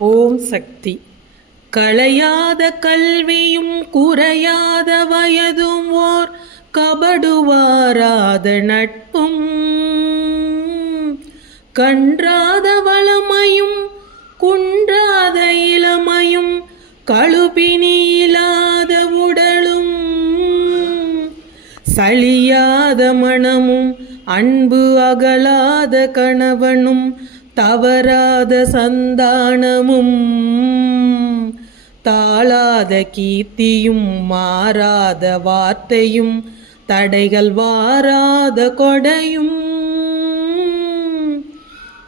ஓம் சக்தி. களையாத கல்வியும் குறையாத வயதும் ஓர் கபடுவாராத நட்பும் கன்றாத வளமையும் குன்றாத இளமையும் கழுபினியிலாத உடலும் சலியாத மனமும் அன்பு அகலாத கணவனும் தவறாத சந்தானமும் தாளாத கீர்த்தியும் மாறாத வார்த்தையும் தடைகள் வாராத கொடையும்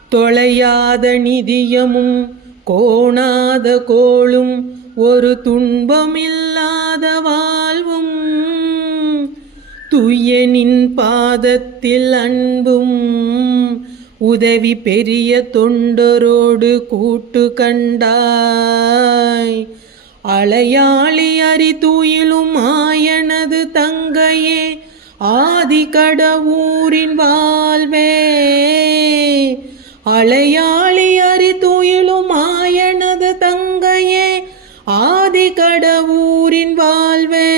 தொலையாத நிதியமும் கோணாத கோளும் ஒரு துன்பமில்லாத வாழ்வும் துய்யனின் பாதத்தில் அன்பும் உதவி பெரிய தொண்டரோடு கூட்டு கண்டாய் அலையாளி அறிதுயிலும் ஆயனது தங்கையே ஆதி கடவுரின் வாழ்வே அலையாளி அறிதுயிலும் ஆயனது தங்கையே ஆதி கடவுரின் வாழ்வே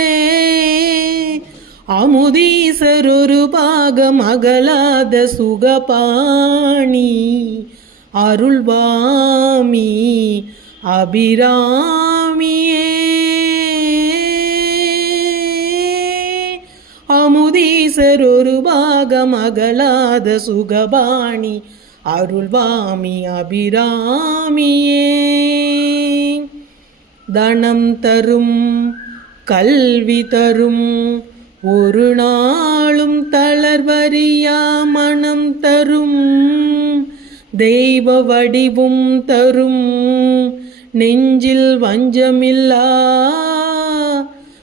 அமுதீசரொரு பாகம் அகலாத சுகபாணி அருள்வாமி அபிராமியே அமுதீசரொரு பாகம் அகலாத சுகபாணி அருள்வாமி அபிராமியே தனம் தரும் கல்வி தரும் ஒரு நாளும் தளர்வறியா மனம் தரும் தெய்வ வடிவும் தரும் நெஞ்சில் வஞ்சமில்லா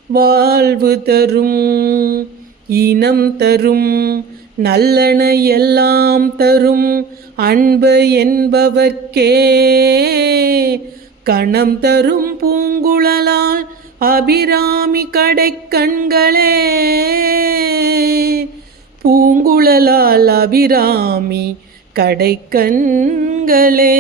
வாழ்வு தரும் இனம் தரும் நல்லன எல்லாம் தரும் அன்பு என்பவர்க்கே கணம் தரும் பூங்குழலால் அபிராமி கடைக்கண்களே பூங்குழலால் அபிராமி கடைக்கண்களே.